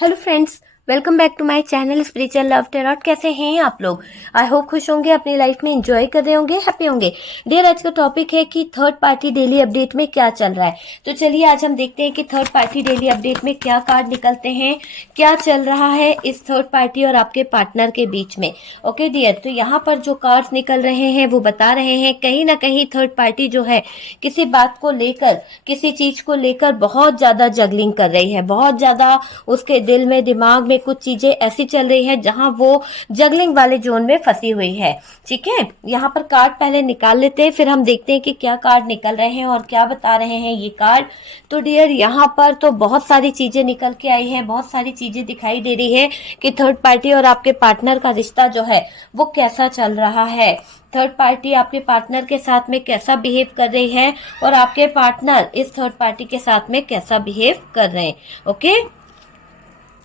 Hello friends, welcome back to my channel spiritual love tarot. कैसे हैं आप लोग? आई होप खुश होंगे, अपनी लाइफ में एंजॉय कर रहे होंगे, हैप्पी होंगे। डियर, आज का टॉपिक है कि थर्ड पार्टी डेली अपडेट में क्या चल रहा है। तो चलिए आज हम देखते हैं कि थर्ड पार्टी डेली अपडेट में क्या कार्ड निकलते हैं, क्या चल रहा है इस थर्ड पार्टी और आपके पार्टनर के बीच में। ओके डियर, तो यहाँ पर जो कार्ड्स निकल रहे हैं वो बता रहे हैं कहीं ना कहीं थर्ड पार्टी जो है किसी बात को लेकर, किसी चीज को लेकर बहुत ज्यादा जगलिंग कर रही है। बहुत ज्यादा उसके दिल में, दिमाग में कुछ चीजें ऐसी चल रही है जहां वो जगलिंग वाले जोन में फंसी हुई है। ठीक है, यहाँ पर कार्ड पहले निकाल लेते हैं, फिर हम देखते हैं कि क्या कार्ड निकल रहे हैं और क्या बता रहे हैं ये कार्ड। तो डियर, यहाँ पर तो बहुत सारी चीजें निकल के आई है, बहुत सारी चीजें दिखाई दे रही है कि थर्ड पार्टी और आपके पार्टनर का रिश्ता जो है वो कैसा चल रहा है। थर्ड पार्टी आपके पार्टनर के साथ में कैसा बिहेव कर रही है और आपके पार्टनर इस थर्ड पार्टी के साथ में कैसा बिहेव कर रहे हैं। ओके,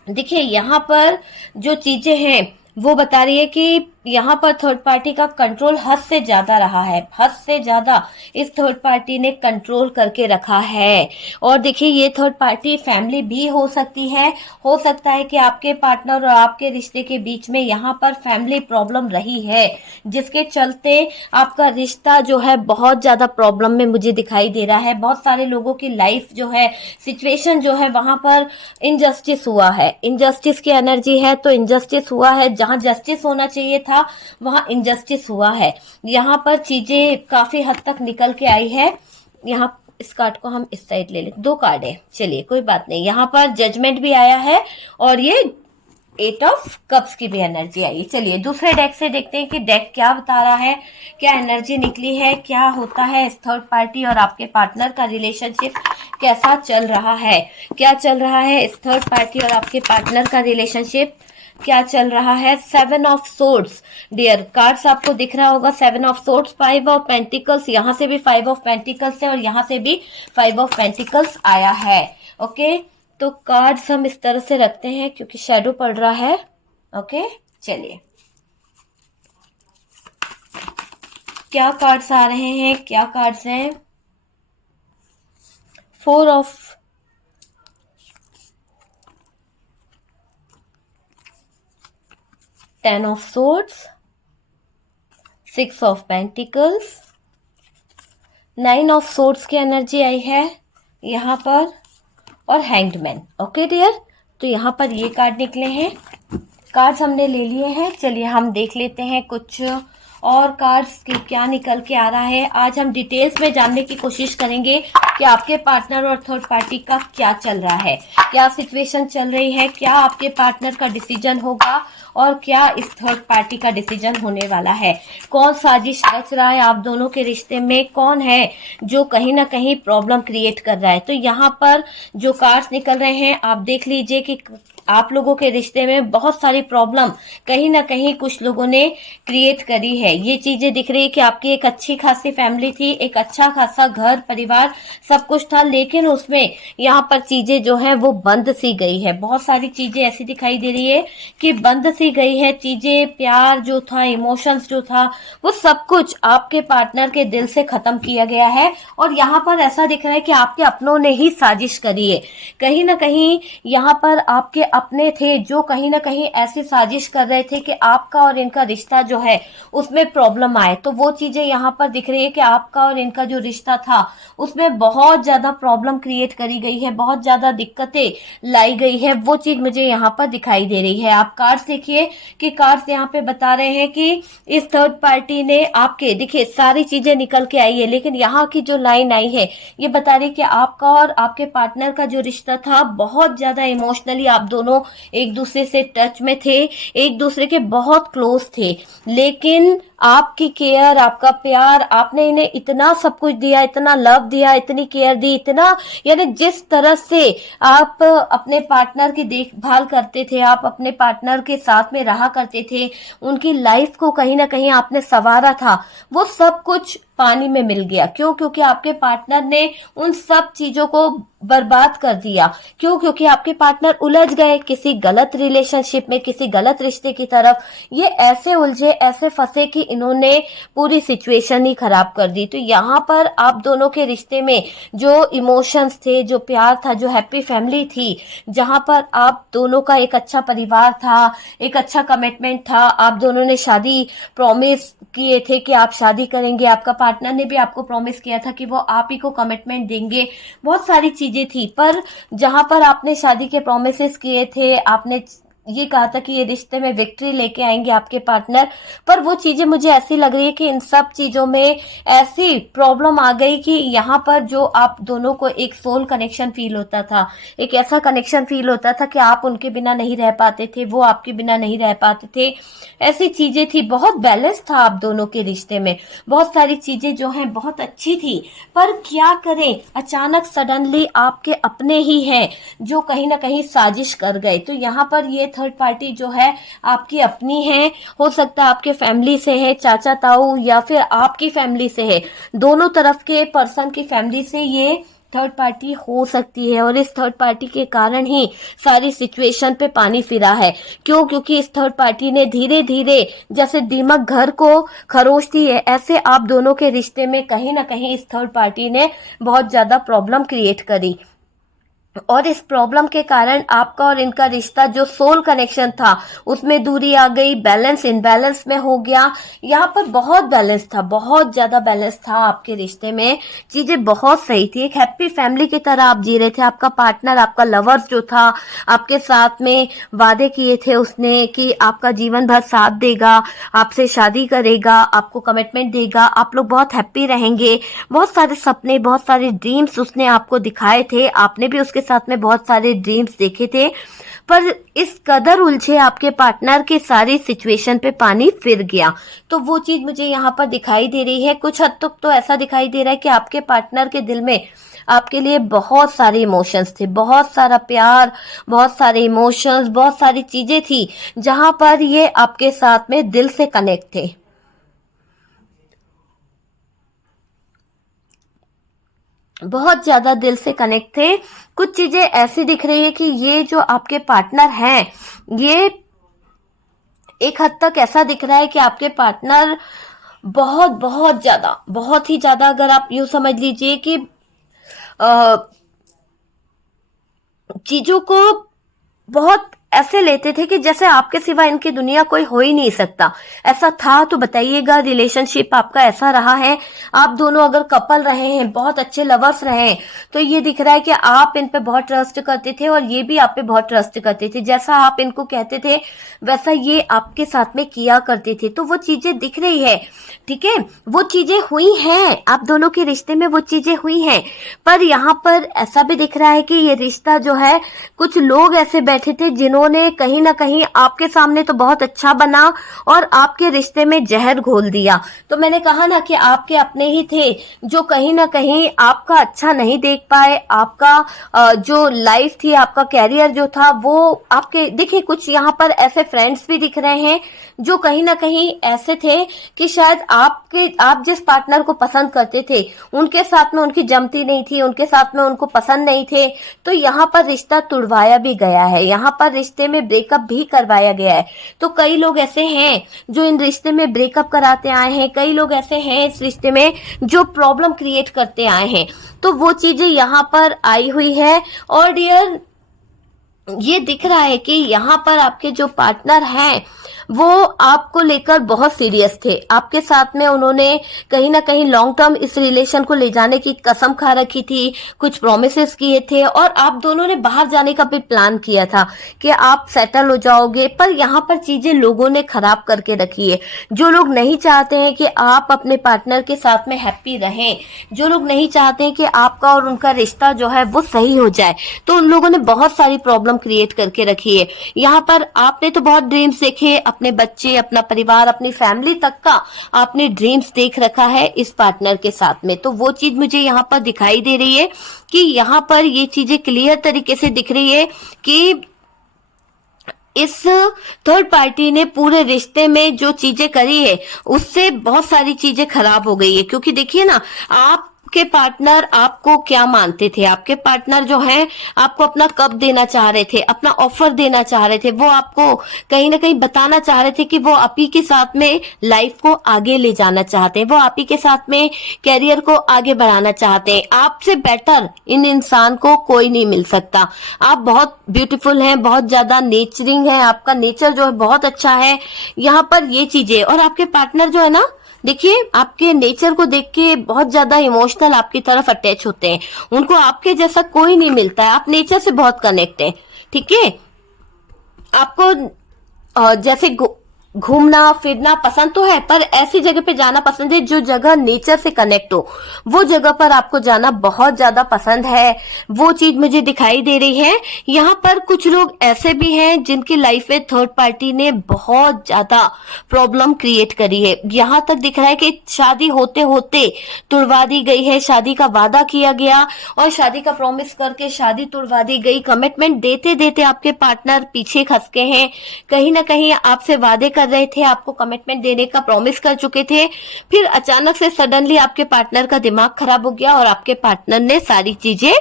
देखिए यहाँ पर जो चीजें हैं वो बता रही है कि यहाँ पर थर्ड पार्टी का कंट्रोल हद से ज्यादा रहा है। हद से ज्यादा इस थर्ड पार्टी ने कंट्रोल करके रखा है। और देखिए, ये थर्ड पार्टी फैमिली भी हो सकती है। हो सकता है कि आपके पार्टनर और आपके रिश्ते के बीच में यहाँ पर फैमिली प्रॉब्लम रही है, जिसके चलते आपका रिश्ता जो है बहुत ज्यादा प्रॉब्लम में मुझे दिखाई दे रहा है। बहुत सारे लोगों की लाइफ जो है, सिचुएशन जो है, वहां पर इनजस्टिस हुआ है। इनजस्टिस की एनर्जी है, तो इनजस्टिस हुआ है। जहां जस्टिस होना चाहिए था वहां इनजस्टिस हुआ है। यहाँ पर चीजें काफी हद तक निकल के आई है। यहाँ इस कार्ड को हम इस साइड ले लें, दो कार्ड है, चलिए कोई बात नहीं। यहाँ पर जजमेंट भी आया है और ये 8 ऑफ कप्स की भी एनर्जी आई। चलिए दूसरे डेक से देखते हैं कि डेक क्या बता रहा है, क्या एनर्जी निकली है, क्या होता है इस थर्ड पार्टी और आपके पार्टनर का रिलेशनशिप कैसा चल रहा है। क्या चल रहा है इस थर्ड पार्टी और आपके पार्टनर का रिलेशनशिप, क्या चल रहा है। 7 ऑफ सोर्ड्स डियर, कार्ड्स आपको दिख रहा होगा। 7 ऑफ सोर्ड्स, 5 ऑफ पेंटिकल्स, यहाँ से भी 5 ऑफ पेंटिकल्स है और यहाँ से भी 5 ऑफ पेंटिकल्स आया है। ओके, तो कार्ड्स हम इस तरह से रखते हैं क्योंकि शैडो पड़ रहा है। ओके, चलिए क्या कार्ड्स आ रहे हैं, क्या कार्ड्स हैं। 4 of 10 of swords, 6 of pentacles, 9 of swords की एनर्जी आई है यहाँ पर और हैंग्ड मैन। ओके डियर, तो यहाँ पर ये कार्ड निकले हैं। कार्ड्स हमने ले लिए हैं। चलिए हम देख लेते हैं कुछ और कार्ड्स की क्या निकल के आ रहा है। आज हम डिटेल्स में जानने की कोशिश करेंगे कि आपके पार्टनर और थर्ड पार्टी का क्या चल रहा है, क्या सिचुएशन चल रही है, क्या आपके पार्टनर का डिसीजन होगा और क्या इस थर्ड पार्टी का डिसीजन होने वाला है। कौन साजिश रच रहा है आप दोनों के रिश्ते में, कौन है जो कहीं ना कहीं प्रॉब्लम क्रिएट कर रहा है। तो यहाँ पर जो कार्ड्स निकल रहे हैं आप देख लीजिए कि आप लोगों के रिश्ते में बहुत सारी प्रॉब्लम कहीं ना कहीं कुछ लोगों ने क्रिएट करी है। ये चीजें दिख रही है कि आपकी एक अच्छी खासी फैमिली थी, एक अच्छा खासा घर परिवार सब कुछ था, लेकिन उसमें यहाँ पर चीजें जो है वो बंद सी गई है। बहुत सारी चीजें ऐसी दिखाई दे रही है कि बंद सी गई है चीजें। प्यार जो था, इमोशंस जो था, वो सब कुछ आपके पार्टनर के दिल से खत्म किया गया है। और यहाँ पर ऐसा दिख रहा है कि आपके अपनों ने ही साजिश करी है। कहीं ना कहीं यहाँ पर आपके अपने थे जो कहीं ना कहीं ऐसी साजिश कर रहे थे कि आपका और इनका रिश्ता जो है उसमें प्रॉब्लम आए। तो वो चीजें यहाँ पर दिख रही है कि आपका और इनका जो रिश्ता था उसमें बहुत ज्यादा प्रॉब्लम क्रिएट करी गई है, बहुत ज्यादा दिक्कतें लाई गई है। वो चीज मुझे यहाँ पर दिखाई दे रही है। आप कार्ड्स देखिए कि कार्ड्स यहाँ पे बता रहे हैं कि इस थर्ड पार्टी ने आपके, देखिए सारी चीजें निकल के आई है, लेकिन यहाँ की जो लाइन आई है ये बता रही है कि आपका और आपके पार्टनर का जो रिश्ता था बहुत ज्यादा इमोशनली आप दोनों एक दूसरे से टच में थे, एक दूसरे के बहुत क्लोज थे, लेकिन आपकी केयर, आपका प्यार, आपने इन्हें इतना सब कुछ दिया, इतना लव दिया, इतनी केयर दी, इतना, यानी जिस तरह से आप अपने पार्टनर की देखभाल करते थे, आप अपने पार्टनर के साथ में रहा करते थे, उनकी लाइफ को कहीं ना कहीं आपने संवारा था, वो सब कुछ पानी में मिल गया। क्यों? क्योंकि आपके पार्टनर ने उन सब चीजों को बर्बाद कर दिया। क्यों? क्योंकि आपके पार्टनर उलझ गए किसी गलत रिलेशनशिप में, किसी गलत रिश्ते की तरफ। ये ऐसे उलझे, ऐसे फंसे कि इन्होंने पूरी सिचुएशन ही खराब कर दी। तो यहाँ पर आप दोनों के रिश्ते में जो इमोशंस थे, जो प्यार था, जो हैप्पी फैमिली थी, जहां पर आप दोनों का एक अच्छा परिवार था, एक अच्छा कमिटमेंट था, आप दोनों ने शादी प्रॉमिस किए थे कि आप शादी करेंगे, आपका पार्टनर ने भी आपको प्रॉमिस किया था कि वो आप ही को कमिटमेंट देंगे, बहुत सारी चीजें थी। पर जहां पर आपने शादी के प्रोमिसेस किए थे, आपने ये कहा था कि ये रिश्ते में विक्ट्री लेके आएंगे आपके पार्टनर, पर वो चीजें मुझे ऐसी लग रही है कि इन सब चीजों में ऐसी प्रॉब्लम आ गई कि यहाँ पर जो आप दोनों को एक सोल कनेक्शन फील होता था, एक ऐसा कनेक्शन फील होता था कि आप उनके बिना नहीं रह पाते थे, वो आपके बिना नहीं रह पाते थे, ऐसी चीजें थी। बहुत बैलेंस था आप दोनों के रिश्ते में, बहुत सारी चीजें जो हैं बहुत अच्छी थी। पर क्या करें, अचानक सडनली आपके अपने ही हैं जो कहीं ना कहीं साजिश कर गए। तो यहाँ पर ये थर्ड पार्टी जो है आपकी अपनी है, हो सकता है आपके फैमिली से है, चाचा ताऊ, या फिर आपकी फैमिली से है। दोनों तरफ के पर्सन की फैमिली से ये थर्ड पार्टी हो सकती है, और इस थर्ड पार्टी के कारण ही सारी सिचुएशन पे पानी फिरा है। क्यों? क्योंकि इस थर्ड पार्टी ने धीरे धीरे, जैसे दीमक घर को खरोचती है, ऐसे आप दोनों के रिश्ते में कहीं ना कहीं इस थर्ड पार्टी ने बहुत ज्यादा प्रॉब्लम क्रिएट करी। और इस प्रॉब्लम के कारण आपका और इनका रिश्ता जो सोल कनेक्शन था उसमें दूरी आ गई, बैलेंस इनबैलेंस में हो गया। यहाँ पर बहुत बैलेंस था, बहुत ज्यादा बैलेंस था आपके रिश्ते में, चीजें बहुत सही थी, एक हैप्पी फैमिली की तरह आप जी रहे थे। आपका पार्टनर, आपका लवर जो था, आपके साथ में वादे किए थे उसने कि आपका जीवन भर साथ देगा, आपसे शादी करेगा, आपको कमिटमेंट देगा, आप लोग बहुत हैप्पी रहेंगे। बहुत सारे सपने, बहुत सारे ड्रीम्स उसने आपको दिखाए थे, आपने भी उसके साथ में बहुत सारे ड्रीम्स देखे थे। पर इस कदर उलझे आपके पार्टनर के सारी सिचुएशन पे पानी फिर गया। तो वो चीज मुझे यहाँ पर दिखाई दे रही है। कुछ हद तक तो ऐसा दिखाई दे रहा है कि आपके पार्टनर के दिल में आपके लिए बहुत सारे इमोशंस थे, बहुत सारा प्यार, बहुत सारे इमोशंस, बहुत सारी चीजें थी जहां पर ये आपके साथ में दिल से कनेक्ट थे, बहुत ज्यादा दिल से कनेक्ट थे। कुछ चीजें ऐसी दिख रही है कि ये जो आपके पार्टनर हैं, ये एक हद तक ऐसा दिख रहा है कि आपके पार्टनर बहुत बहुत ज्यादा, बहुत ही ज्यादा, अगर आप यूं समझ लीजिए कि चीजों को बहुत ऐसे लेते थे कि जैसे आपके सिवा इनकी दुनिया कोई हो ही नहीं सकता। ऐसा था तो बताइएगा, रिलेशनशिप आपका ऐसा रहा है? आप दोनों अगर कपल रहे हैं, बहुत अच्छे लवर्स रहे हैं, तो ये दिख रहा है कि आप इन पे बहुत ट्रस्ट करते थे और ये भी आप पे बहुत ट्रस्ट करते थे। जैसा आप इनको कहते थे वैसा ये आपके साथ में किया करते थे। तो वो चीजें दिख रही है, ठीक है, वो चीजें हुई हैं, आप दोनों के रिश्ते में वो चीजें हुई हैं। पर यहाँ पर ऐसा भी दिख रहा है कि ये रिश्ता जो है, कुछ लोग ऐसे बैठे थे जिन्होंने कहीं ना कहीं आपके सामने तो बहुत अच्छा बना और आपके रिश्ते में जहर घोल दिया। तो मैंने कहा ना कि आपके अपने ही थे जो कहीं ना कहीं आपका अच्छा नहीं देख पाए, आपका जो लाइफ थी, आपका कैरियर जो था, वो आपके, देखिए कुछ यहाँ पर ऐसे फ्रेंड्स भी दिख रहे हैं जो कहीं ना कहीं ऐसे थे कि शायद आप जिस पार्टनर को पसंद करते थे उनके साथ में उनकी जमती नहीं थी, उनके साथ में उनको पसंद नहीं थे। तो यहाँ पर रिश्ता तुड़वाया भी गया है, यहाँ पर रिश्ते में ब्रेकअप भी करवाया गया है। तो कई लोग ऐसे हैं जो इन रिश्ते में ब्रेकअप कराते आए हैं, कई लोग ऐसे हैं इस रिश्ते में जो प्रॉब्लम क्रिएट करते आए हैं। तो वो चीजें यहाँ पर आई हुई है। और डियर, ये दिख रहा है कि यहाँ पर आपके जो पार्टनर हैं वो आपको लेकर बहुत सीरियस थे, आपके साथ में उन्होंने कहीं ना कहीं लॉन्ग टर्म इस रिलेशन को ले जाने की कसम खा रखी थी, कुछ प्रोमिसेस किए थे और आप दोनों ने बाहर जाने का भी प्लान किया था कि आप सेटल हो जाओगे। पर यहाँ पर चीजें लोगों ने खराब करके रखी है। जो लोग नहीं चाहते हैं कि आप अपने पार्टनर के साथ में हैप्पी रहें, जो लोग नहीं चाहते हैं कि आपका और उनका रिश्ता जो है वो सही हो जाए, तो उन लोगों ने बहुत सारी प्रॉब्लम क्रिएट करके रखी है। यहाँ पर आपने तो बहुत ड्रीम्स देखे, अपने बच्चे, अपना परिवार, अपनी फैमिली तक का आपने ड्रीम्स देख रखा है इस पार्टनर के साथ में। तो वो चीज मुझे यहाँ पर दिखाई दे रही है कि यहाँ पर ये चीजें क्लियर तरीके से दिख रही है कि इस थर्ड पार्टी ने पूरे रिश्ते में जो चीजें करी है उससे बहुत सारी चीजें खराब हो गई है। क्योंकि देखिए ना, आपके पार्टनर आपको क्या मानते थे, आपके पार्टनर जो है आपको अपना कप देना चाह रहे थे, अपना ऑफर देना चाह रहे थे, वो आपको कहीं ना कहीं बताना चाह रहे थे कि वो आप ही के साथ में लाइफ को आगे ले जाना चाहते हैं, वो आप ही के साथ में कैरियर को आगे बढ़ाना चाहते हैं। आपसे बेटर इन इंसान को कोई नहीं मिल सकता। आप बहुत ब्यूटीफुल हैं, बहुत ज्यादा नेचरिंग है, आपका नेचर जो है बहुत अच्छा है। यहाँ पर ये चीजें, और आपके पार्टनर जो है ना, देखिए आपके नेचर को देख के बहुत ज्यादा इमोशनल आपकी तरफ अटैच होते हैं। उनको आपके जैसा कोई नहीं मिलता है, आप नेचर से बहुत कनेक्ट हैं। ठीक है, आपको जैसे घूमना फिरना पसंद तो है, पर ऐसी जगह पे जाना पसंद है जो जगह नेचर से कनेक्ट हो, वो जगह पर आपको जाना बहुत ज्यादा पसंद है। वो चीज मुझे दिखाई दे रही है। यहाँ पर कुछ लोग ऐसे भी हैं जिनकी लाइफ में थर्ड पार्टी ने बहुत ज्यादा प्रॉब्लम क्रिएट करी है। यहाँ तक दिख रहा है कि शादी होते होते तुड़वा दी गई है, शादी का वादा किया गया और शादी का प्रॉमिस करके शादी तुड़वा दी गई। कमिटमेंट देते देते आपके पार्टनर पीछे खसके हैं, कहीं ना कहीं आपसे वादे कर रहे थे, आपको कमिटमेंट देने का प्रॉमिस कर चुके थे, फिर अचानक से सडनली आपके पार्टनर का दिमाग खराब हो गया और आपके पार्टनर ने सारी चीजें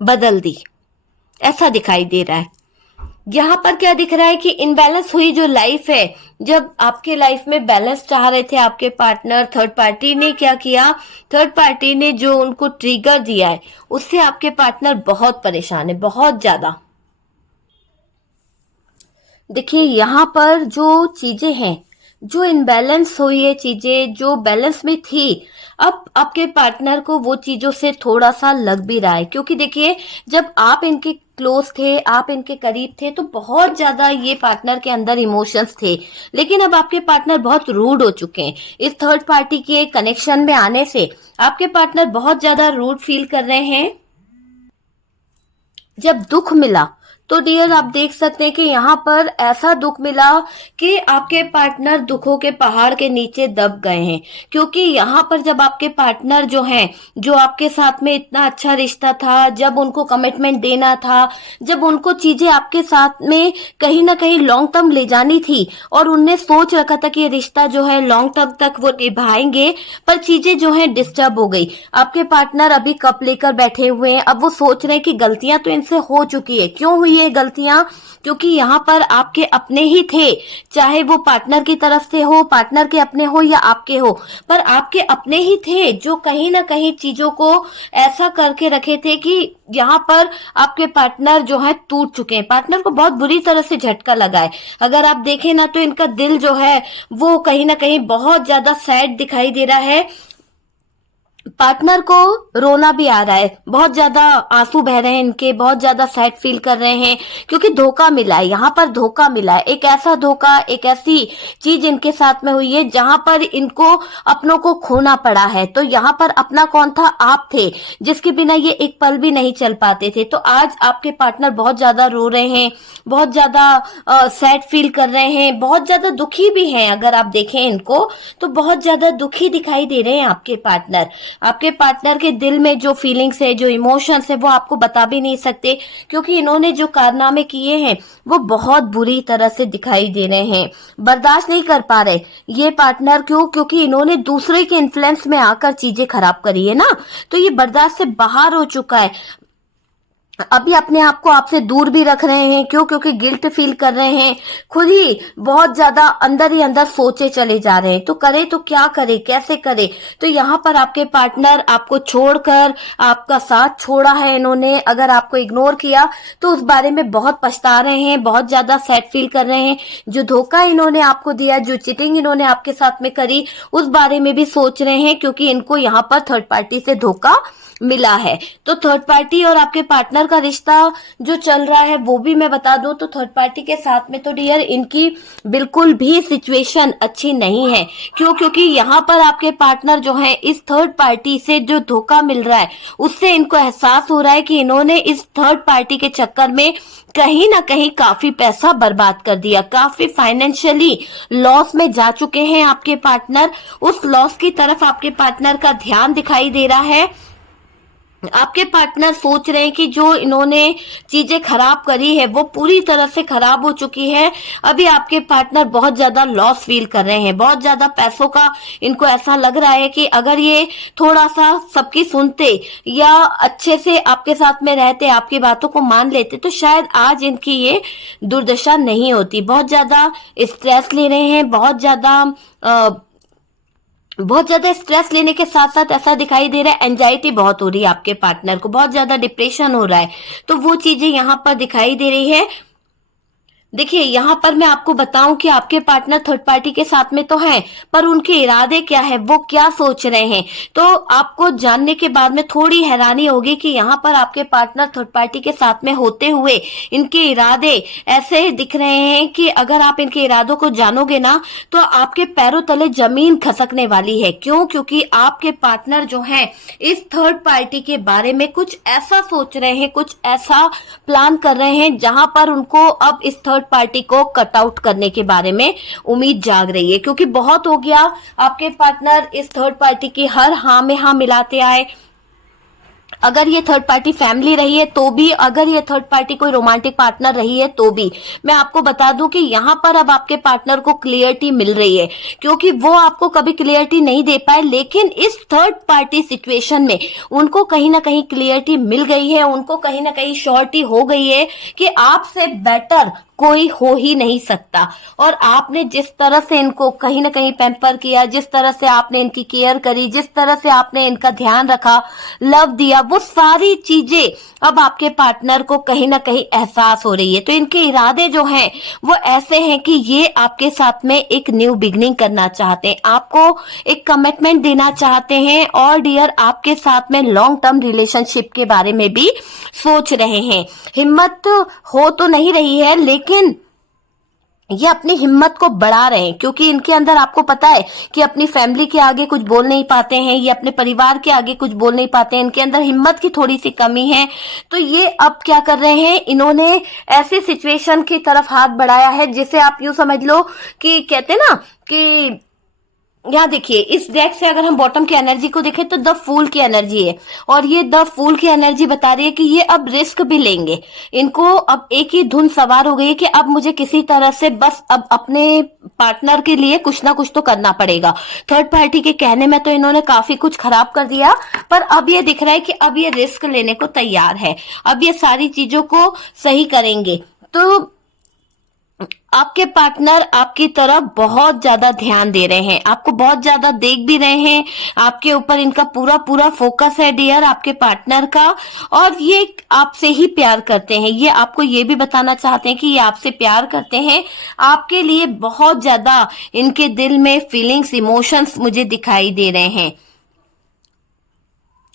बदल दी, ऐसा दिखाई दे रहा है। यहाँ पर क्या दिख रहा है कि इनबैलेंस हुई जो लाइफ है, जब आपके लाइफ में बैलेंस चाह रहे थे आपके पार्टनर, थर्ड पार्टी ने क्या किया, थर्ड पार्टी ने जो उनको ट्रिगर दिया है उससे आपके पार्टनर बहुत परेशान है, बहुत ज्यादा। देखिए यहाँ पर जो चीजें हैं, जो इनबैलेंस हुई है चीजें, जो बैलेंस में थी, अब आपके पार्टनर को वो चीजों से थोड़ा सा लग भी रहा है। क्योंकि देखिए, जब आप इनके क्लोज थे, आप इनके करीब थे, तो बहुत ज्यादा ये पार्टनर के अंदर इमोशंस थे। लेकिन अब आपके पार्टनर बहुत रूड हो चुके हैं। इस थर्ड पार्टी के कनेक्शन में आने से आपके पार्टनर बहुत ज्यादा रूड फील कर रहे हैं। जब दुख मिला तो डियर आप देख सकते हैं कि यहाँ पर ऐसा दुख मिला कि आपके पार्टनर दुखों के पहाड़ के नीचे दब गए हैं। क्योंकि यहाँ पर जब आपके पार्टनर जो हैं, जो आपके साथ में इतना अच्छा रिश्ता था, जब उनको कमिटमेंट देना था, जब उनको चीजें आपके साथ में कहीं ना कहीं लॉन्ग टर्म ले जानी थी और उनने सोच रखा था कि ये रिश्ता जो है लॉन्ग टर्म तक वो निभाएंगे, पर चीजें जो है डिस्टर्ब हो गई। आपके पार्टनर अभी कप लेकर बैठे हुए हैं। अब वो सोच रहे हैं कि गलतियां तो इनसे हो चुकी है, क्यों हुई ये गलतियां, क्योंकि यहाँ पर आपके अपने ही थे, चाहे वो पार्टनर की तरफ से हो, पार्टनर के अपने हो या आपके हो, पर आपके अपने ही थे जो कहीं ना कहीं चीजों को ऐसा करके रखे थे कि यहाँ पर आपके पार्टनर जो है टूट चुके हैं। पार्टनर को बहुत बुरी तरह से झटका लगा है। अगर आप देखें ना तो इनका दिल जो है वो कहीं ना कहीं बहुत ज्यादा सैड दिखाई दे रहा है। पार्टनर को रोना भी आ रहा है, बहुत ज्यादा आंसू बह रहे हैं इनके, बहुत ज्यादा सैड फील कर रहे हैं क्योंकि धोखा मिला है। यहाँ पर धोखा मिला है, एक ऐसा धोखा, एक ऐसी चीज इनके साथ में हुई है जहां पर इनको अपनों को खोना पड़ा है। तो यहाँ पर अपना कौन था, आप थे, जिसके बिना ये एक पल भी नहीं चल पाते थे। तो आज आपके पार्टनर बहुत ज्यादा रो रहे हैं, बहुत ज्यादा सैड फील कर रहे हैं, बहुत ज्यादा दुखी भी हैं। अगर आप देखें इनको तो बहुत ज्यादा दुखी दिखाई दे रहे हैं आपके पार्टनर। आपके पार्टनर के दिल में जो फीलिंग्स है, जो इमोशंस है, वो आपको बता भी नहीं सकते क्योंकि इन्होंने जो कारनामे किए हैं वो बहुत बुरी तरह से दिखाई दे रहे हैं। बर्दाश्त नहीं कर पा रहे ये पार्टनर, क्योंकि इन्होंने दूसरे के इन्फ्लुएंस में आकर चीजें खराब करी है ना, तो ये बर्दाश्त से बाहर हो चुका है। अभी अपने आप को आपसे दूर भी रख रहे हैं, क्योंकि गिल्ट फील कर रहे हैं, खुद ही बहुत ज्यादा अंदर ही अंदर सोचे चले जा रहे हैं। तो करे तो क्या करे, कैसे करे। तो यहाँ पर आपके पार्टनर आपको छोड़कर, आपका साथ छोड़ा है इन्होंने, अगर आपको इग्नोर किया तो उस बारे में बहुत पछता रहे हैं, बहुत ज्यादा सैड फील कर रहे हैं। जो धोखा इन्होंने आपको दिया, जो चीटिंग इन्होंने आपके साथ में करी, उस बारे में भी सोच रहे हैं क्योंकि इनको यहाँ पर थर्ड पार्टी से धोखा मिला है। तो थर्ड पार्टी और आपके पार्टनर का रिश्ता जो चल रहा है वो भी मैं बता दूं तो थर्ड पार्टी के साथ में तो डियर इनकी बिल्कुल भी सिचुएशन अच्छी नहीं है। क्योंकि यहाँ पर आपके पार्टनर जो है इस थर्ड पार्टी से जो धोखा मिल रहा है उससे इनको एहसास हो रहा है कि इन्होंने इस थर्ड पार्टी के चक्कर में कहीं ना कहीं काफी पैसा बर्बाद कर दिया, काफी फाइनेंशियली लॉस में जा चुके हैं आपके पार्टनर। उस लॉस की तरफ आपके पार्टनर का ध्यान दिखाई दे रहा है। आपके पार्टनर सोच रहे हैं कि जो इन्होंने चीजें खराब करी है वो पूरी तरह से खराब हो चुकी है। अभी आपके पार्टनर बहुत ज्यादा लॉस फील कर रहे हैं, बहुत ज्यादा पैसों का इनको ऐसा लग रहा है कि अगर ये थोड़ा सा सबकी सुनते या अच्छे से आपके साथ में रहते, आपकी बातों को मान लेते, तो शायद आज इनकी ये दुर्दशा नहीं होती। बहुत ज्यादा स्ट्रेस ले रहे हैं, बहुत ज्यादा स्ट्रेस लेने के साथ साथ ऐसा दिखाई दे रहा है एंजाइटी बहुत हो रही है आपके पार्टनर को, बहुत ज्यादा डिप्रेशन हो रहा है। तो वो चीजें यहाँ पर दिखाई दे रही है। देखिए यहाँ पर मैं आपको बताऊं कि आपके पार्टनर थर्ड पार्टी के साथ में तो हैं, पर उनके इरादे क्या है, वो क्या सोच रहे हैं, तो आपको जानने के बाद में थोड़ी हैरानी होगी कि यहाँ पर आपके पार्टनर थर्ड पार्टी के साथ में होते हुए इनके इरादे ऐसे दिख रहे हैं कि अगर आप इनके इरादों को जानोगे ना तो आपके पैरों तले जमीन खसकने वाली है। क्यों? क्योंकि आपके पार्टनर जो हैं इस थर्ड पार्टी के बारे में कुछ ऐसा सोच रहे हैं, कुछ ऐसा प्लान कर रहे हैं जहां पर उनको अब इस थर्ड पार्टी को कट आउट करने के बारे में उम्मीद जाग रही है। क्योंकि बहुत हो गया आपके पार्टनर इस थर्ड पार्टी की हर हाँ में हाँ मिलाते आए। अगर ये थर्ड पार्टी फैमिली रही है तो भी, अगर ये थर्ड पार्टी कोई रोमांटिक पार्टनर रही है तो भी, मैं आपको बता दूं कि यहाँ पर अब आपके पार्टनर को क्लियरिटी मिल रही है। क्योंकि वो आपको कभी क्लियरिटी नहीं दे पाए, लेकिन इस थर्ड पार्टी सिचुएशन में उनको कहीं ना कहीं क्लियरिटी मिल गई है, उनको कहीं ना कहीं श्योरिटी हो गई है कि आपसे बेटर कोई हो ही नहीं सकता। और आपने जिस तरह से इनको कहीं ना कहीं पैम्पर किया, जिस तरह से आपने इनकी केयर करी, जिस तरह से आपने इनका ध्यान रखा, लव दिया, वो सारी चीजें अब आपके पार्टनर को कहीं ना कहीं एहसास हो रही है। तो इनके इरादे जो हैं वो ऐसे हैं कि ये आपके साथ में एक न्यू बिगनिंग करना चाहते हैं, आपको एक कमिटमेंट देना चाहते हैं, और डियर आपके साथ में लॉन्ग टर्म रिलेशनशिप के बारे में भी सोच रहे हैं। हिम्मत हो तो नहीं रही है, लेकिन ये अपनी हिम्मत को बढ़ा रहे हैं। क्योंकि इनके अंदर आपको पता है कि अपनी फैमिली के आगे कुछ बोल नहीं पाते हैं, ये अपने परिवार के आगे कुछ बोल नहीं पाते हैं, इनके अंदर हिम्मत की थोड़ी सी कमी है। तो ये अब क्या कर रहे हैं, इन्होंने ऐसी सिचुएशन की तरफ हाथ बढ़ाया है जिसे आप यूं समझ लो कि कहते हैं ना कि यहाँ देखिए इस डेक से अगर हम बॉटम की एनर्जी को देखें तो द फूल की एनर्जी है, और ये द फूल की एनर्जी बता रही है कि ये अब रिस्क भी लेंगे। इनको अब एक ही धुन सवार हो गई है कि अब मुझे किसी तरह से बस अब अपने पार्टनर के लिए कुछ ना कुछ तो करना पड़ेगा। थर्ड पार्टी के कहने में तो इन्होंने काफी कुछ खराब कर दिया, पर अब ये दिख रहा है कि अब ये रिस्क लेने को तैयार है, अब ये सारी चीजों को सही करेंगे। तो आपके पार्टनर आपकी तरफ बहुत ज्यादा ध्यान दे रहे हैं, आपको बहुत ज्यादा देख भी रहे हैं, आपके ऊपर इनका पूरा पूरा फोकस है डियर आपके पार्टनर का। और ये आपसे ही प्यार करते हैं, ये आपको ये भी बताना चाहते हैं कि ये आपसे प्यार करते हैं। आपके लिए बहुत ज्यादा इनके दिल में फीलिंग्स, इमोशंस मुझे दिखाई दे रहे हैं।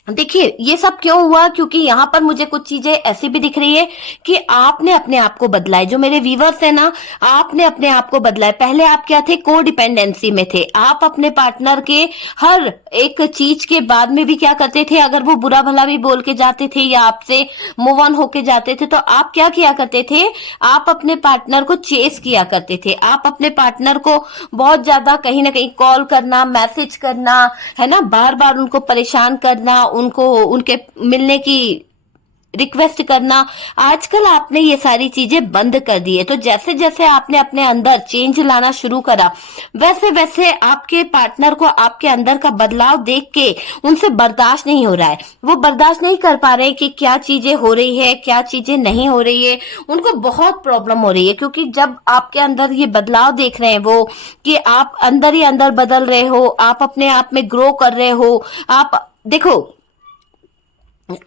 देखिए ये सब क्यों हुआ, क्योंकि यहाँ पर मुझे कुछ चीजें ऐसी भी दिख रही है कि आपने अपने आप को बदला है। जो मेरे व्यूवर्स है ना, आपने अपने आप को बदला है। पहले आप क्या थे, को डिपेंडेंसी में थे। आप अपने पार्टनर के हर एक चीज के बाद में भी क्या करते थे, अगर वो बुरा भला भी बोल के जाते थे या आपसे मूव ऑन होके जाते थे तो आप क्या किया करते थे, आप अपने पार्टनर को चेस किया करते थे। आप अपने पार्टनर को बहुत ज्यादा कहीं ना कहीं कॉल करना, मैसेज करना, है ना, बार बार उनको परेशान करना, उनको उनके मिलने की रिक्वेस्ट करना। आजकल आपने ये सारी चीजें बंद कर दी है। तो जैसे जैसे आपने अपने अंदर चेंज लाना शुरू करा, वैसे वैसे आपके पार्टनर को आपके अंदर का बदलाव देख के उनसे बर्दाश्त नहीं हो रहा है। वो बर्दाश्त नहीं कर पा रहे हैं कि क्या चीजें हो रही है, क्या चीजें नहीं हो रही है। उनको बहुत प्रॉब्लम हो रही है, क्योंकि जब आपके अंदर ये बदलाव देख रहे हैं वो, कि आप अंदर ही अंदर बदल रहे हो, आप अपने आप में ग्रो कर रहे हो। आप देखो,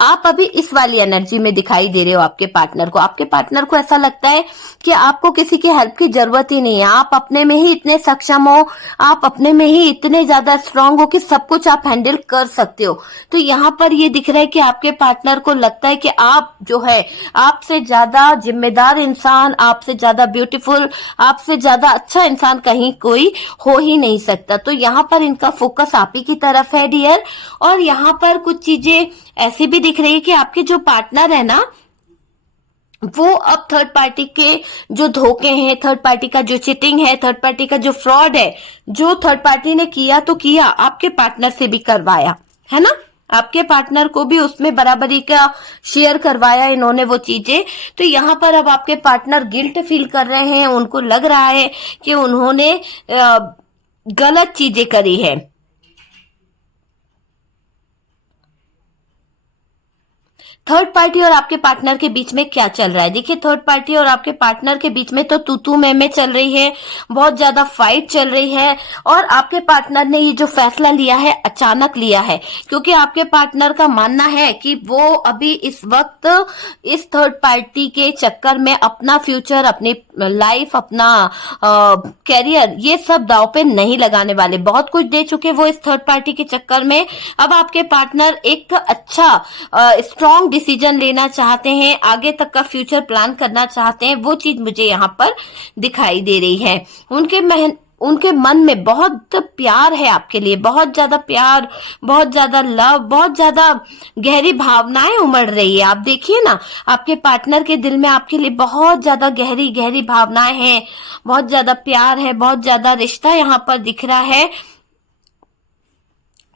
आप अभी इस वाली एनर्जी में दिखाई दे रहे हो आपके पार्टनर को। आपके पार्टनर को ऐसा लगता है कि आपको किसी की हेल्प की जरूरत ही नहीं है, आप अपने में ही इतने सक्षम हो, आप अपने में ही इतने ज्यादा स्ट्रांग हो कि सब कुछ आप हैंडल कर सकते हो। तो यहाँ पर ये दिख रहा है कि आपके पार्टनर को लगता है कि आप जो है, आपसे ज्यादा जिम्मेदार इंसान, आपसे ज्यादा ब्यूटीफुल, आपसे ज्यादा अच्छा इंसान कहीं कोई हो ही नहीं सकता। तो यहाँ पर इनका फोकस आप ही की तरफ है डियर। और यहाँ पर कुछ चीजें ऐसी भी दिख रही है कि आपके जो पार्टनर है ना, वो अब थर्ड पार्टी के जो धोखे हैं, थर्ड पार्टी का जो चिटिंग है, थर्ड पार्टी का जो फ्रॉड है, जो थर्ड पार्टी ने किया तो किया, आपके पार्टनर से भी करवाया, है ना, आपके पार्टनर को भी उसमें बराबरी का शेयर करवाया इन्होंने वो चीजें। तो यहाँ पर अब आपके पार्टनर गिल्ट फील कर रहे हैं, उनको लग रहा है कि उन्होंने गलत चीजें करी है। थर्ड पार्टी और आपके पार्टनर के बीच में क्या चल रहा है? देखिए, थर्ड पार्टी और आपके पार्टनर के बीच में तो तू मैं चल रही है, बहुत ज्यादा फाइट चल रही है। और आपके पार्टनर ने ये जो फैसला लिया है अचानक लिया है, क्योंकि आपके पार्टनर का मानना है कि वो अभी इस वक्त इस थर्ड पार्टी के चक्कर में अपना फ्यूचर, अपनी लाइफ, अपना कैरियर, ये सब दांव पे नहीं लगाने वाले। बहुत कुछ दे चुके वो इस थर्ड पार्टी के चक्कर में। अब आपके पार्टनर एक अच्छा स्ट्रॉन्ग डिसीजन लेना चाहते हैं, आगे तक का फ्यूचर प्लान करना चाहते हैं, वो चीज मुझे यहाँ पर दिखाई दे रही है। उनके मन में बहुत प्यार है आपके लिए, बहुत ज्यादा प्यार, बहुत ज्यादा लव, बहुत ज्यादा गहरी भावनाएं उमड़ रही है। आप देखिए ना, आपके पार्टनर के दिल में आपके लिए बहुत ज्यादा गहरी गहरी भावनाएं हैं, बहुत ज्यादा प्यार है, बहुत ज्यादा रिश्ता यहाँ पर दिख रहा है।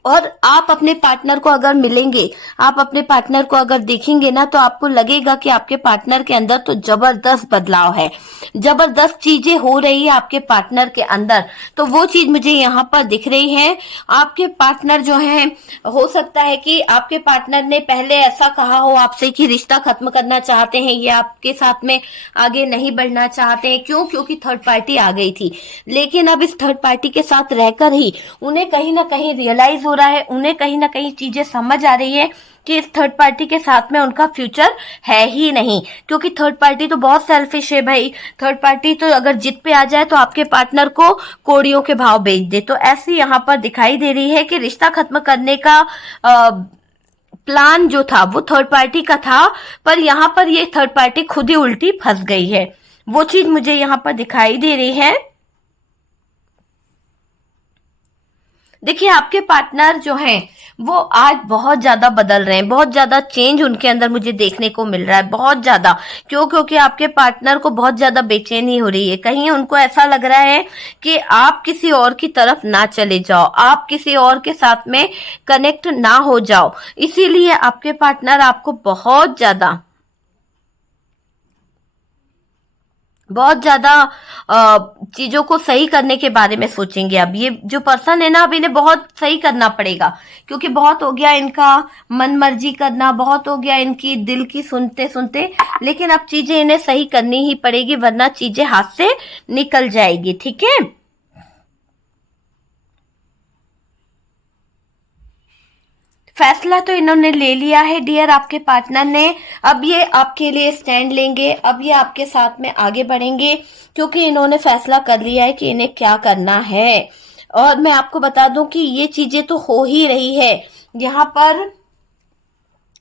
और आप अपने पार्टनर को अगर मिलेंगे, आप अपने पार्टनर को अगर देखेंगे ना, तो आपको लगेगा कि आपके पार्टनर के अंदर तो जबरदस्त बदलाव है, जबरदस्त चीजें हो रही है आपके पार्टनर के अंदर। तो वो चीज मुझे यहाँ पर दिख रही है। आपके पार्टनर जो है, हो सकता है कि आपके पार्टनर ने पहले ऐसा कहा हो आपसे कि रिश्ता खत्म करना चाहते हैं, ये आपके साथ में आगे नहीं बढ़ना चाहते हैं। क्यों? क्योंकि थर्ड पार्टी आ गई थी। लेकिन अब इस थर्ड पार्टी के साथ रहकर ही उन्हें कहीं ना कहीं रियलाइज हो रहा है, उन्हें कहीं ना कहीं चीजें समझ आ रही है कि इस थर्ड पार्टी के साथ में उनका फ्यूचर है ही नहीं। क्योंकि थर्ड पार्टी तो बहुत सेल्फिश है भाई। थर्ड पार्टी तो अगर जिद पे आ जाए तो आपके पार्टनर को कोड़ियों के भाव बेच दे। तो ऐसी यहाँ पर दिखाई दे रही है कि रिश्ता खत्म करने का प्लान जो था वो थर्ड पार्टी का था, पर यहाँ पर ये थर्ड पार्टी खुद ही उल्टी फंस गई है। वो चीज मुझे यहाँ पर दिखाई दे रही है। देखिए, आपके पार्टनर जो हैं वो आज बहुत ज्यादा बदल रहे हैं, बहुत ज्यादा चेंज उनके अंदर मुझे देखने को मिल रहा है, बहुत ज्यादा। क्यों? क्योंकि आपके पार्टनर को बहुत ज्यादा बेचैनी हो रही है। कहीं उनको ऐसा लग रहा है कि आप किसी और की तरफ ना चले जाओ, आप किसी और के साथ में कनेक्ट ना हो जाओ। इसीलिए आपके पार्टनर आपको बहुत ज्यादा चीजों को सही करने के बारे में सोचेंगे। अब ये जो पर्सन है ना, अब इन्हें बहुत सही करना पड़ेगा, क्योंकि बहुत हो गया इनका मन मर्जी करना, बहुत हो गया इनकी दिल की सुनते सुनते। लेकिन अब चीजें इन्हें सही करनी ही पड़ेगी, वरना चीजें हाथ से निकल जाएगी। ठीक है, फैसला तो इन्होंने ले लिया है डियर, आपके पार्टनर ने। अब ये आपके लिए स्टैंड लेंगे, अब ये आपके साथ में आगे बढ़ेंगे, क्योंकि इन्होंने फैसला कर लिया है कि इन्हें क्या करना है। और मैं आपको बता दूं कि ये चीजें तो हो ही रही है। यहाँ पर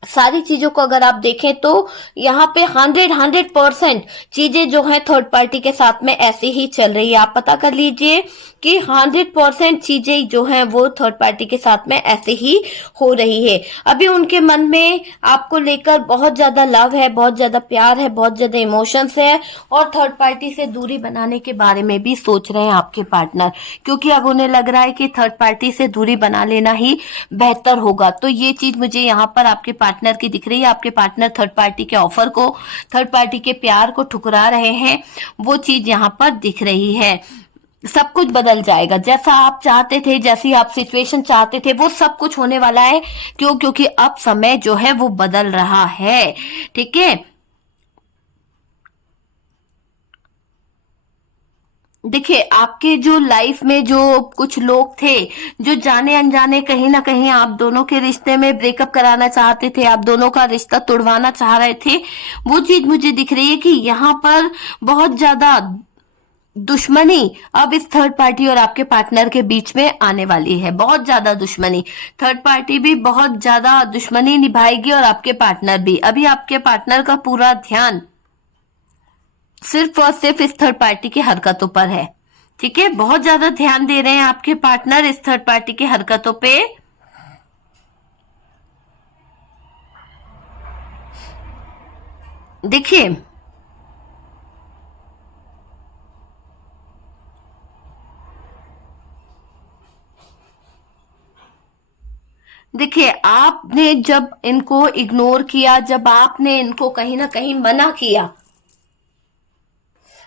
सारी चीजों को अगर आप देखें तो यहाँ पे 100% चीजें जो है थर्ड पार्टी के साथ में ऐसे ही चल रही है। आप पता कर लीजिए कि 100% चीजें जो है वो थर्ड पार्टी के साथ में ऐसे ही हो रही है। अभी उनके मन में आपको लेकर बहुत ज्यादा लव है, बहुत ज्यादा प्यार है, बहुत ज्यादा इमोशंस है। और थर्ड पार्टी से दूरी बनाने के बारे में भी सोच रहे हैं आपके पार्टनर, क्योंकि अब उन्हें लग रहा है कि थर्ड पार्टी से दूरी बना लेना ही बेहतर होगा। तो ये चीज मुझे यहाँ पर आपके पार्टनर की दिख रही है। आपके पार्टनर थर्ड पार्टी के ऑफर को, थर्ड पार्टी के प्यार को ठुकरा रहे हैं, वो चीज यहाँ पर दिख रही है। सब कुछ बदल जाएगा, जैसा आप चाहते थे, जैसी आप सिचुएशन चाहते थे, वो सब कुछ होने वाला है। क्यों? क्योंकि अब समय जो है वो बदल रहा है। ठीक है, देखिए, आपके जो लाइफ में जो कुछ लोग थे, जो जाने अनजाने कहीं ना कहीं आप दोनों के रिश्ते में ब्रेकअप कराना चाहते थे, आप दोनों का रिश्ता तोड़वाना चाह रहे थे, वो चीज मुझे दिख रही है कि यहाँ पर बहुत ज्यादा दुश्मनी अब इस थर्ड पार्टी और आपके पार्टनर के बीच में आने वाली है। बहुत ज्यादा दुश्मनी, थर्ड पार्टी भी बहुत ज्यादा दुश्मनी निभाएगी और आपके पार्टनर भी। अभी आपके पार्टनर का पूरा ध्यान सिर्फ और सिर्फ इस थर्ड पार्टी की हरकतों पर है। ठीक है, बहुत ज्यादा ध्यान दे रहे हैं आपके पार्टनर इस थर्ड पार्टी की हरकतों पे। देखिए, देखिए, आपने जब इनको इग्नोर किया, जब आपने इनको कहीं ना कहीं मना किया,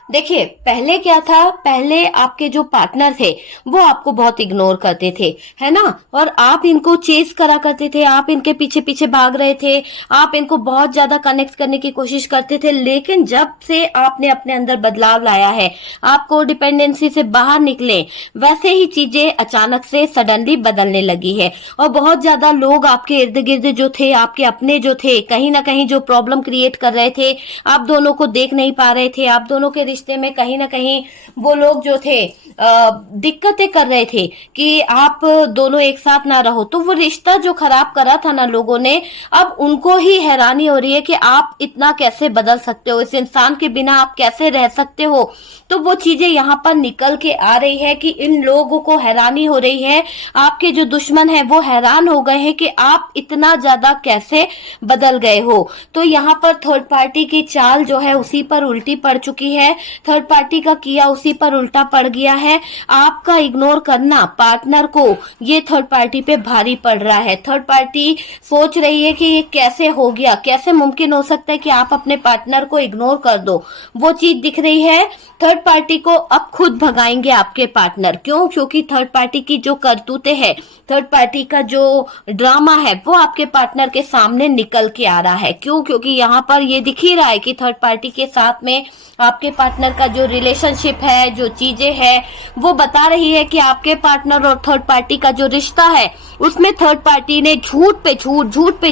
देखिए पहले क्या था, पहले आपके जो पार्टनर थे वो आपको बहुत इग्नोर करते थे, है ना, और आप इनको चेस करा करते थे, आप इनके पीछे पीछे भाग रहे थे, आप इनको बहुत ज्यादा कनेक्ट करने की कोशिश करते थे। लेकिन जब से आपने अपने अंदर बदलाव लाया है, आपको डिपेंडेंसी से बाहर निकले, वैसे ही चीजें अचानक से सडनली बदलने लगी है। और बहुत ज्यादा लोग आपके इर्द गिर्द जो थे, आपके अपने जो थे, कहीं ना कहीं जो प्रॉब्लम क्रिएट कर रहे थे, आप दोनों को देख नहीं पा रहे थे, आप दोनों के रिश्ते में कहीं ना कहीं वो लोग जो थे दिक्कतें कर रहे थे कि आप दोनों एक साथ ना रहो। तो वो रिश्ता जो खराब करा था ना लोगों ने, अब उनको ही हैरानी हो रही है कि आप इतना कैसे बदल सकते हो, इस इंसान के बिना आप कैसे रह सकते हो। तो वो चीजें यहाँ पर निकल के आ रही है कि इन लोगों को हैरानी हो रही है, आपके जो दुश्मन है वो हैरान हो गए हैं कि आप इतना ज्यादा कैसे बदल गए हो। तो यहाँ पर थर्ड पार्टी की चाल जो है उसी पर उल्टी पड़ चुकी है, थर्ड पार्टी का किया उसी पर उल्टा पड़ गया है। आपका इग्नोर करना पार्टनर को, ये थर्ड पार्टी पे भारी पड़ रहा है। थर्ड पार्टी सोच रही है कि ये कैसे हो गया, कैसे मुमकिन हो सकता है कि आप अपने पार्टनर को इग्नोर कर दो, वो चीज दिख रही है। थर्ड पार्टी को अब खुद भगाएंगे आपके पार्टनर। क्यों? क्योंकि थर्ड पार्टी की जो करतूतें हैं, थर्ड पार्टी का जो ड्रामा है वो आपके पार्टनर के सामने निकल के आ रहा है। क्यों? क्योंकि यहाँ पर ये दिख ही रहा है कि थर्ड पार्टी के साथ में आपके पार्टनर का जो रिलेशनशिप है, जो चीजें हैं, वो बता रही है कि आपके पार्टनर और थर्ड पार्टी का जो रिश्ता है उसमें थर्ड पार्टी ने झूठ पे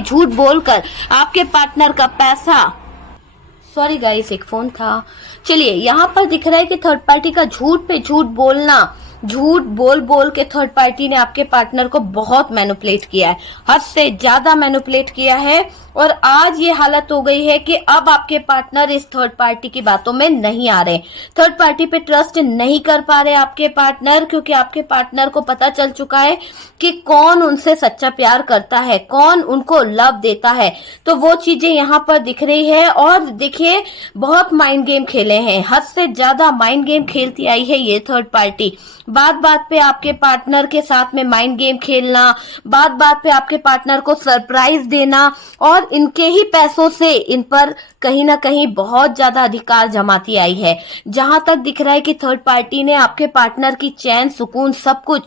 झूठ बोलकर आपके पार्टनर का पैसा, सॉरी गाइस एक फोन था, चलिए यहाँ पर दिख रहा है कि थर्ड पार्टी का झूठ पे झूठ बोलना, झूठ बोल बोल के थर्ड पार्टी ने आपके पार्टनर को बहुत मैनिपुलेट किया है, हद से ज्यादा मैनिपुलेट किया है। और आज ये हालत हो गई है कि अब आपके पार्टनर इस थर्ड पार्टी की बातों में नहीं आ रहे, थर्ड पार्टी पे ट्रस्ट नहीं कर पा रहे आपके पार्टनर, क्योंकि आपके पार्टनर को पता चल चुका है कि कौन उनसे सच्चा प्यार करता है, कौन उनको लव देता है। तो वो चीजें यहाँ पर दिख रही है। और देखिए बहुत माइंड गेम खेले हैं, हद से ज्यादा माइंड गेम खेलती आई है ये थर्ड पार्टी। बात बात पे आपके पार्टनर के साथ में माइंड गेम खेलना, बात बात पे आपके पार्टनर को सरप्राइज देना, और इनके ही पैसों से इन पर कहीं ना कहीं बहुत ज्यादा अधिकार जमाती आई है। जहां तक दिख रहा है कि थर्ड पार्टी ने आपके पार्टनर की चैन सुकून सब कुछ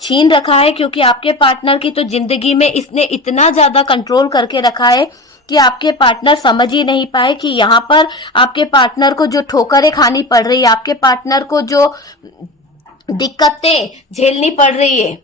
छीन रखा है, क्योंकि आपके पार्टनर की तो जिंदगी में इसने इतना ज्यादा कंट्रोल करके रखा है कि आपके पार्टनर समझ ही नहीं पाए कि यहाँ पर आपके पार्टनर को जो ठोकरें खानी पड़ रही है, आपके पार्टनर को जो दिक्कतें झेलनी पड़ रही है,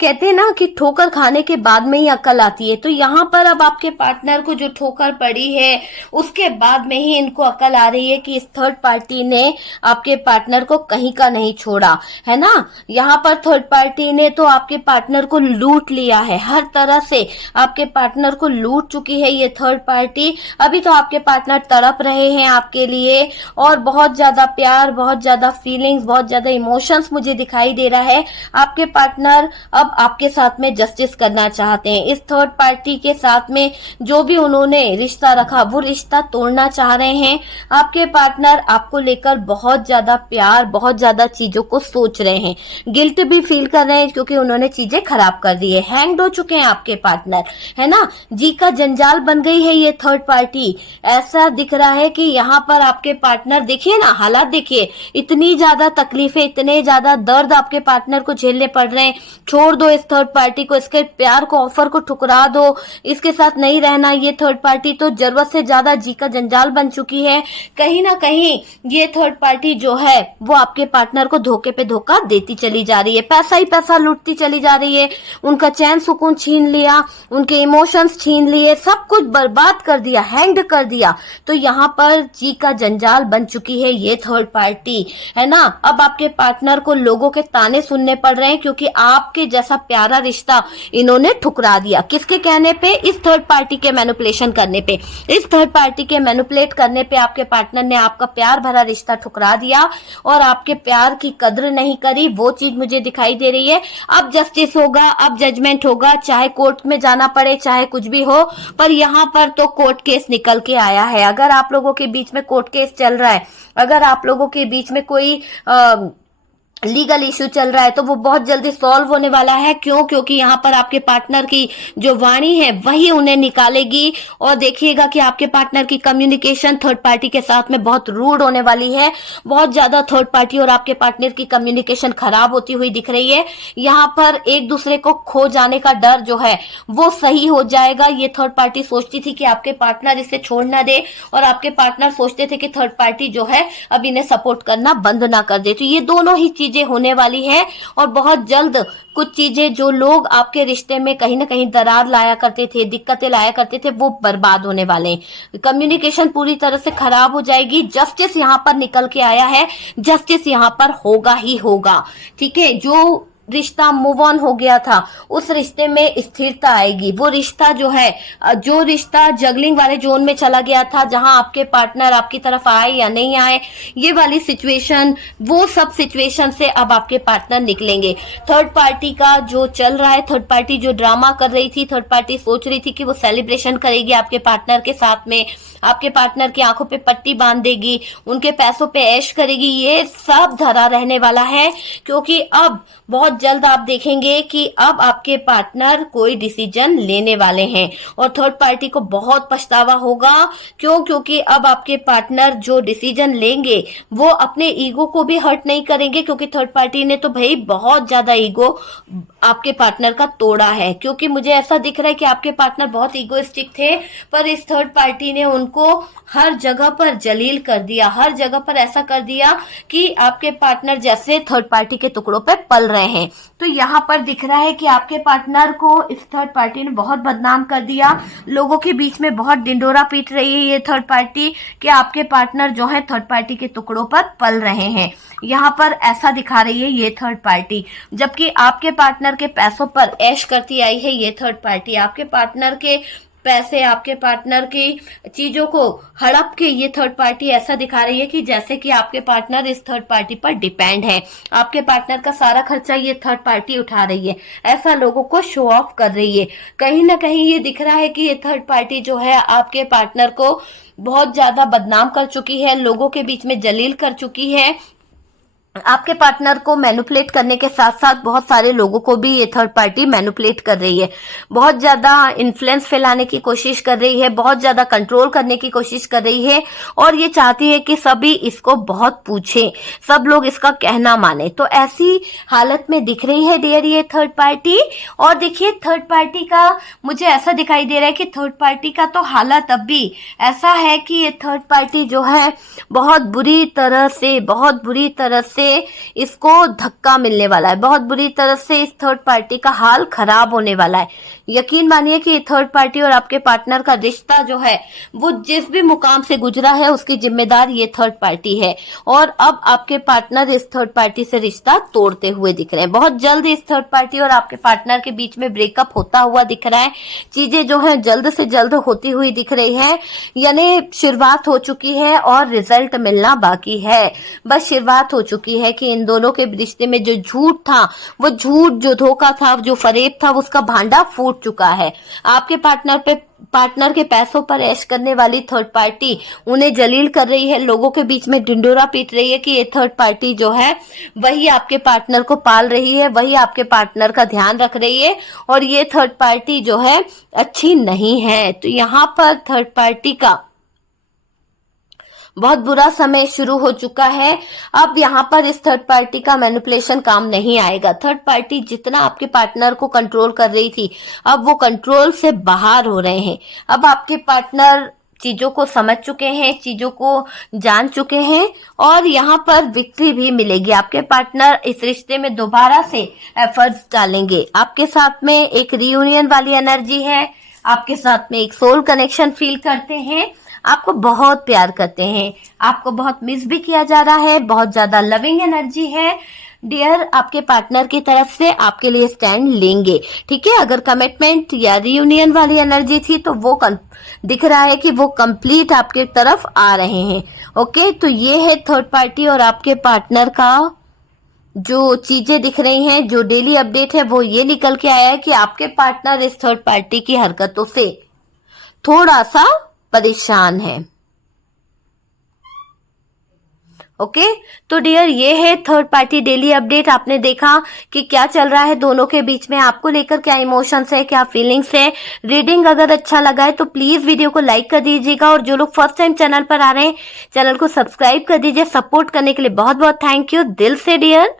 कहते हैं ना कि ठोकर खाने के बाद में ही अकल आती है। तो यहाँ पर अब आपके पार्टनर को जो ठोकर पड़ी है उसके बाद में ही इनको अकल आ रही है कि इस थर्ड पार्टी ने आपके पार्टनर को कहीं का नहीं छोड़ा, है ना। यहाँ पर थर्ड पार्टी ने तो आपके पार्टनर को लूट लिया है, हर तरह से आपके पार्टनर को लूट चुकी है ये थर्ड पार्टी। अभी तो आपके पार्टनर तड़प रहे हैं आपके लिए, और बहुत ज्यादा प्यार, बहुत ज्यादा फीलिंग्स, बहुत ज्यादा इमोशंस मुझे दिखाई दे रहा है। आपके पार्टनर अब आपके साथ में जस्टिस करना चाहते हैं, इस थर्ड पार्टी के साथ में जो भी उन्होंने रिश्ता रखा वो रिश्ता तोड़ना चाह रहे हैं। आपके पार्टनर आपको लेकर बहुत ज्यादा प्यार, बहुत ज्यादा चीजों को सोच रहे हैं, गिल्ट भी फील कर रहे हैं क्योंकि उन्होंने चीजें खराब कर दी है। हैंग्ड हो चुके हैं आपके पार्टनर, है ना, जी का जंजाल बन गई है ये थर्ड पार्टी। ऐसा दिख रहा है कि यहाँ पर आपके पार्टनर, देखिए ना हालात, देखिए इतनी ज्यादा तकलीफें, इतने ज्यादा दर्द आपके पार्टनर को झेलने पड़ रहे हैं। छोड़ दो इस थर्ड पार्टी को, इसके प्यार को, ऑफर को ठुकरा दो, इसके साथ नहीं रहना। ये थर्ड पार्टी तो जरूरत से ज्यादा जी का जंजाल बन चुकी है। कहीं ना कहीं ये थर्ड पार्टी जो है वो आपके पार्टनर को धोखे पे धोखा देती चली जा रही है, पैसा ही पैसा लूटती चली जा रही है, उनका चैन सुकून छीन लिया, उनके इमोशंस छीन लिए, सब कुछ बर्बाद कर दिया, हैंग्ड कर दिया। तो यहाँ पर जी का जंजाल बन चुकी है ये थर्ड पार्टी, है ना। अब आपके पार्टनर को लोगों के ताने सुनने पड़ रहे हैं क्योंकि आपके जैसा प्यारा रिश्ता इन्होंने ठुकरा दिया। किसके कहने पे? इस थर्ड पार्टी के मैनिपुलेशन करने पे, इस थर्ड पार्टी के मैनिपुलेट करने पे आपके पार्टनर ने आपका प्यार भरा रिश्ता ठुकरा दिया और आपके प्यार की कद्र नहीं करी। वो चीज मुझे दिखाई दे रही है। अब जस्टिस होगा, अब जजमेंट होगा, चाहे कोर्ट में जाना पड़े, चाहे कुछ भी हो, पर यहाँ पर तो कोर्ट केस निकल के आया है। अगर आप लोगों के बीच में कोर्ट केस चल रहा है, अगर आप लोगों के बीच में कोई लीगल इशू चल रहा है तो वो बहुत जल्दी सॉल्व होने वाला है। क्यों? क्योंकि यहाँ पर आपके पार्टनर की जो वाणी है वही उन्हें निकालेगी। और देखिएगा कि आपके पार्टनर की कम्युनिकेशन थर्ड पार्टी के साथ में बहुत रूड होने वाली है। बहुत ज्यादा थर्ड पार्टी और आपके पार्टनर की कम्युनिकेशन खराब होती हुई दिख रही है। यहाँ पर एक दूसरे को खो जाने का डर जो है वो सही हो जाएगा। ये थर्ड पार्टी सोचती थी कि आपके पार्टनर इसे छोड़ ना दे, और आपके पार्टनर सोचते थे कि थर्ड पार्टी जो है अब इन्हें सपोर्ट करना बंद ना कर दे। तो ये दोनों ही चीजें होने वाली है, और बहुत जल्द कुछ चीजें जो लोग आपके रिश्ते में कहीं ना कहीं दरार लाया करते थे, दिक्कतें लाया करते थे, वो बर्बाद होने वाले हैं। कम्युनिकेशन पूरी तरह से खराब हो जाएगी। जस्टिस यहाँ पर निकल के आया है, जस्टिस यहाँ पर होगा ही होगा। ठीक है, जो रिश्ता मूव ऑन हो गया था उस रिश्ते में स्थिरता आएगी। वो रिश्ता जो है, जो रिश्ता जगलिंग वाले जोन में चला गया था, जहां आपके पार्टनर आपकी तरफ आए या नहीं आए, ये वाली सिचुएशन, वो सब सिचुएशन से अब आपके पार्टनर निकलेंगे। थर्ड पार्टी का जो चल रहा है, थर्ड पार्टी जो ड्रामा कर रही थी, थर्ड पार्टी सोच रही थी कि वो सेलिब्रेशन करेगी आपके पार्टनर के साथ में, आपके पार्टनर की आंखों पे पट्टी बांध देगी, उनके पैसों पे ऐश करेगी, ये सब धरा रहने वाला है। क्योंकि अब बहुत जल्द आप देखेंगे कि अब आपके पार्टनर कोई डिसीजन लेने वाले हैं, और थर्ड पार्टी को बहुत पछतावा होगा। क्यों? क्योंकि अब आपके पार्टनर जो डिसीजन लेंगे वो अपने ईगो को भी हर्ट नहीं करेंगे, क्योंकि थर्ड पार्टी ने तो भाई बहुत ज्यादा ईगो आपके पार्टनर का तोड़ा है। क्योंकि मुझे ऐसा दिख रहा है कि आपके पार्टनर बहुत ईगोइस्टिक थे, पर इस थर्ड पार्टी ने उनको हर जगह पर जलील कर दिया, हर जगह पर ऐसा कर दिया कि आपके पार्टनर जैसे थर्ड पार्टी के टुकड़ों पे पल रहे हैं। तो यहाँ पर दिख रहा है कि आपके पार्टनर को इस थर्ड पार्टी ने बहुत बदनाम कर दिया। लोगों के बीच में बहुत डिंडोरा पीट रही है ये थर्ड पार्टी कि आपके पार्टनर जो है थर्ड पार्टी के टुकड़ों पर पल रहे हैं। यहाँ पर ऐसा दिखा रही है ये थर्ड पार्टी, जबकि आपके पार्टनर के पैसों पर ऐश करती आई है ये थर्ड पार्टी। आपके पार्टनर के पैसे, आपके पार्टनर की चीजों को हड़प के ये थर्ड पार्टी ऐसा दिखा रही है कि जैसे कि आपके पार्टनर इस थर्ड पार्टी पर डिपेंड है, आपके पार्टनर का सारा खर्चा ये थर्ड पार्टी उठा रही है, ऐसा लोगों को शो ऑफ कर रही है। कहीं ना कहीं ये दिख रहा है कि ये थर्ड पार्टी जो है आपके पार्टनर को बहुत ज्यादा बदनाम कर चुकी है, लोगों के बीच में जलील कर चुकी है। आपके पार्टनर को मैनिपुलेट करने के साथ साथ बहुत सारे लोगों को भी ये थर्ड पार्टी मैनिपुलेट कर रही है, बहुत ज्यादा इन्फ्लुएंस फैलाने की कोशिश कर रही है, बहुत ज्यादा कंट्रोल करने की कोशिश कर रही है, और ये चाहती है कि सभी इसको बहुत पूछें, सब लोग इसका कहना माने। तो ऐसी हालत में दिख रही है डियर ये थर्ड पार्टी। और देखिए थर्ड पार्टी का मुझे ऐसा दिखाई दे रहा है कि थर्ड पार्टी का तो हालत अब भी ऐसा है कि ये थर्ड पार्टी जो है बहुत बुरी तरह से इसको धक्का मिलने वाला है, बहुत बुरी तरह से इस थर्ड पार्टी का हाल खराब होने वाला है। यकीन मानिए कि थर्ड पार्टी और आपके पार्टनर का रिश्ता जो है वो जिस भी मुकाम से गुजरा है उसकी जिम्मेदार ये थर्ड पार्टी है, और अब आपके पार्टनर इस थर्ड पार्टी से रिश्ता तोड़ते हुए दिख रहे हैं। बहुत जल्द इस थर्ड पार्टी और आपके पार्टनर के बीच में ब्रेकअप होता हुआ दिख रहा है। चीजें जो है जल्द से जल्द होती हुई दिख रही है, यानी शुरुआत हो चुकी है और रिजल्ट मिलना बाकी है। बस शुरुआत हो चुकी है कि इन दोनों के रिश्ते में जो झूठ था, वो झूठ, जो धोखा था, जो फरेब था, उसका भांडा फूट चुका है। आपके पार्टनर के पैसों पर ऐश करने वाली थर्ड पार्टी उन्हें जलील कर रही है, लोगों के बीच में ढिंडोरा पीट रही है कि ये थर्ड पार्टी जो है वही आपके पार्टनर को पाल रही है, वही आपके पार्टनर का ध्यान रख रही है, और ये थर्ड पार्टी जो है अच्छी नहीं है। तो यहाँ पर थर्ड पार्टी का बहुत बुरा समय शुरू हो चुका है। अब यहाँ पर इस थर्ड पार्टी का मैनिपुलेशन काम नहीं आएगा। थर्ड पार्टी जितना आपके पार्टनर को कंट्रोल कर रही थी, अब वो कंट्रोल से बाहर हो रहे हैं। अब आपके पार्टनर चीजों को समझ चुके हैं, चीजों को जान चुके हैं, और यहाँ पर विक्ट्री भी मिलेगी। आपके पार्टनर इस रिश्ते में दोबारा से एफर्ट्स डालेंगे। आपके साथ में एक रियूनियन वाली एनर्जी है, आपके साथ में एक सोल कनेक्शन फील करते हैं, आपको बहुत प्यार करते हैं, आपको बहुत मिस भी किया जा रहा है, बहुत ज्यादा लविंग एनर्जी है डियर। आपके पार्टनर की तरफ से आपके लिए स्टैंड लेंगे। ठीक है, अगर कमिटमेंट या रियूनियन वाली एनर्जी थी तो वो दिख रहा है कि वो कंप्लीट आपके तरफ आ रहे हैं। ओके, तो ये है थर्ड पार्टी और आपके पार्टनर का जो चीजें दिख रही हैं, जो डेली अपडेट है वो ये निकल के आया है कि आपके पार्टनर इस थर्ड पार्टी की हरकतों से थोड़ा सा परेशान है। ओके तो डियर ये है थर्ड पार्टी डेली अपडेट। आपने देखा कि क्या चल रहा है दोनों के बीच में, आपको लेकर क्या इमोशंस है, क्या फीलिंग्स है। रीडिंग अगर अच्छा लगा है तो प्लीज वीडियो को लाइक कर दीजिएगा, और जो लोग फर्स्ट टाइम चैनल पर आ रहे हैं चैनल को सब्सक्राइब कर दीजिए। सपोर्ट करने के लिए बहुत बहुत थैंक यू दिल से डियर।